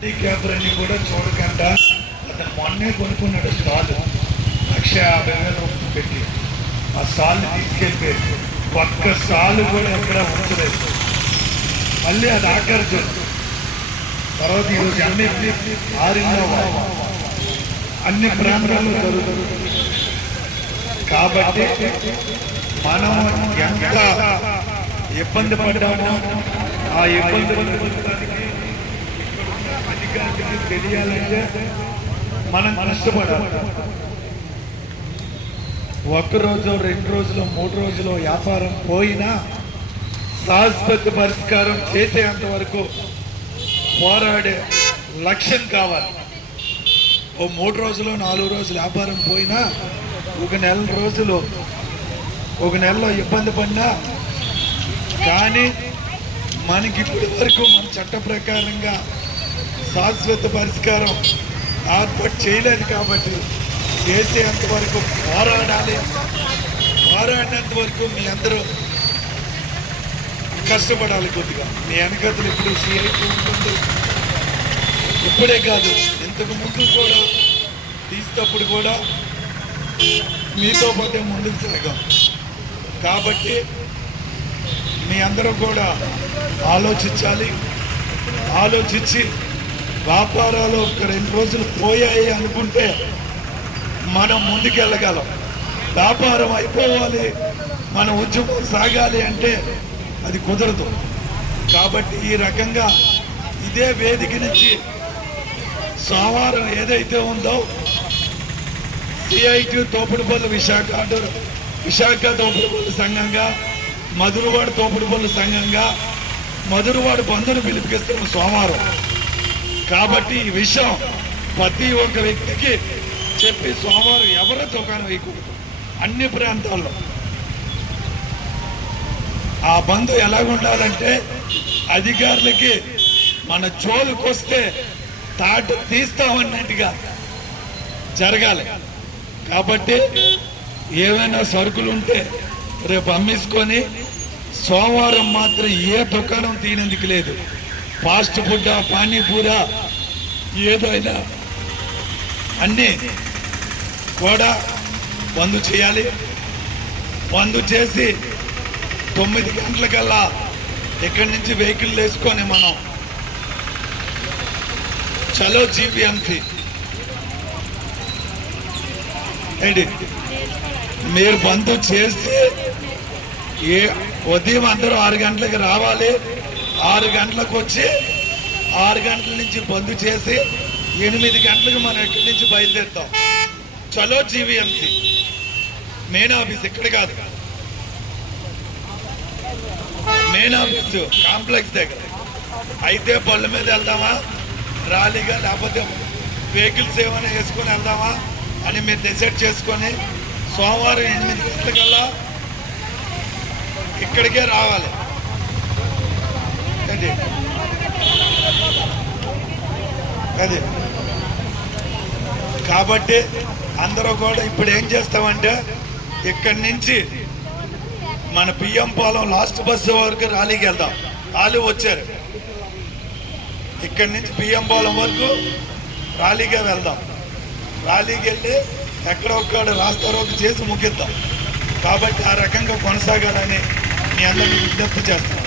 హ్యాండిక్యాప్ని కూడా చూడకుండా అతను మొన్నే కొనుక్కున్నాడు స్టాల్ 1,50,000 పెట్టి. ఆ స్టాల్ని తీసుకెళ్ళిపోయి ఒక్క స్టాల్ కూడా ఎక్కడ ఉంచలేదు. మళ్ళీ అది ఆఖరి తర్వాత ఈరోజు అన్ని ప్రాంతాల్లో జరుగుతుంది. కాబట్టి మనం ఎంత ఇబ్బంది పడ్డామో ఆ ఇబ్బంది అధికారులకు తెలియాలంటే మనం కష్టపడాలి. ఒక్కరోజు 2 రోజులు 3 రోజులు వ్యాపారం పోయినా శాశ్వత పరిష్కారం చేసేంత వరకు పోరాడే లక్ష్యం కావాలి. ఓ 3 రోజులు 4 రోజులు వ్యాపారం పోయినా ఒక నెలలో ఇబ్బంది పడినా కానీ మనకి ఇప్పటి వరకు మన చట్ట ప్రకారంగా శాశ్వత పరిష్కారం ఏర్పాటు చేయలేదు. కాబట్టి చేసేంత వరకు పోరాడాలి. పోరాడినంత వరకు మీ అందరూ కష్టపడాలి. కొద్దిగా మీ వెనకతలు ఇప్పుడు సిఐటి ఉంటుంది. ఇప్పుడే కాదు, ఇంతకు ముందు కూడా తీసేటప్పుడు కూడా మీతో పాటే ముందుకు సాగాం. కాబట్టి మీ అందరూ కూడా ఆలోచించాలి. ఆలోచించి వ్యాపారాలు ఒక 2 రోజులు పోయాయి అనుకుంటే మనం ముందుకెళ్ళగలం. వ్యాపారం అయిపోవాలి, మన ఉద్యమం సాగాలి అంటే అది కుదరదు. కాబట్టి ఈ రకంగా ఇదే వేదిక నుంచి సోమవారం ఏదైతే ఉందో సిఐటి తోపుడుపల్లి విశాఖ తోపుడుపల్లి సంఘంగా, మధురవాడ తోపుడుపల్లి సంఘంగా మధురవాడ బంధును పిలిపిస్తున్న సోమవారం. కాబట్టి ఈ విషయం ప్రతి ఒక్క వ్యక్తికి చెప్పి సోమవారం ఎవరో దుకాణం వేయకూడదు. అన్ని ప్రాంతాల్లో ఆ బంధు ఎలాగుండాలంటే అధికారులకి మన జోలికి వస్తే తాట తీస్తామన్నట్టుగా జరగాలి. కాబట్టి ఏమైనా సరుకులు ఉంటే రేపు అమ్మేసుకొని సోమవారం మాత్రం ఏ దుకాణం తీయనందుకు లేదు. ఫాస్ట్ ఫుడ్, పానీపూరా ఏదైనా అన్నీ కూడా బంద్ చేయాలి. బంద్ చేసి 9 గంటలకల్లా ఇక్కడి నుంచి వెహికల్ వేసుకొని మనం చలో జీబీఎంసీ మీరు బంద్ చేసి ఉదయం అందరూ 6 గంటలకు రావాలి. 6 గంటలకు వచ్చి 6 గంటల నుంచి బంద్ చేసి 8 గంటలకు మనం ఇక్కడి నుంచి బయలుదేరుతాం. చలో జీవీఎంసీ మెయిన్ ఆఫీస్ ఇక్కడ కాదు, మెయిన్ ఆఫీసు కాంప్లెక్స్ దగ్గర. అయితే పళ్ళ మీద వెళ్దామా ర్యాలీగా, లేకపోతే వెహికల్స్ ఏమైనా వేసుకొని వెళ్దామా అని మీరు డిసైడ్ చేసుకొని సోమవారం 8 గంటలకల్లా ఇక్కడికే రావాలి. అది కాబట్టి అందరూ కూడా ఇప్పుడు ఏం చేస్తామంటే ఇక్కడి నుంచి మన బియ్యం పాలెం లాస్ట్ బస్సు వరకు ర్యాలీకి వెళ్దాం. ర్యాలీ వచ్చారు, ఇక్కడి నుంచి బియ్యం పాలెం వరకు ర్యాలీగా వెళ్దాం. ర్యాలీకి వెళ్ళి ఎక్కడొక్కడ రాస్తారోకి చేసి ముగిద్దాం. కాబట్టి ఆ రకంగా కొనసాగాలని మీ అందరినీ విజ్ఞప్తి చేస్తాం.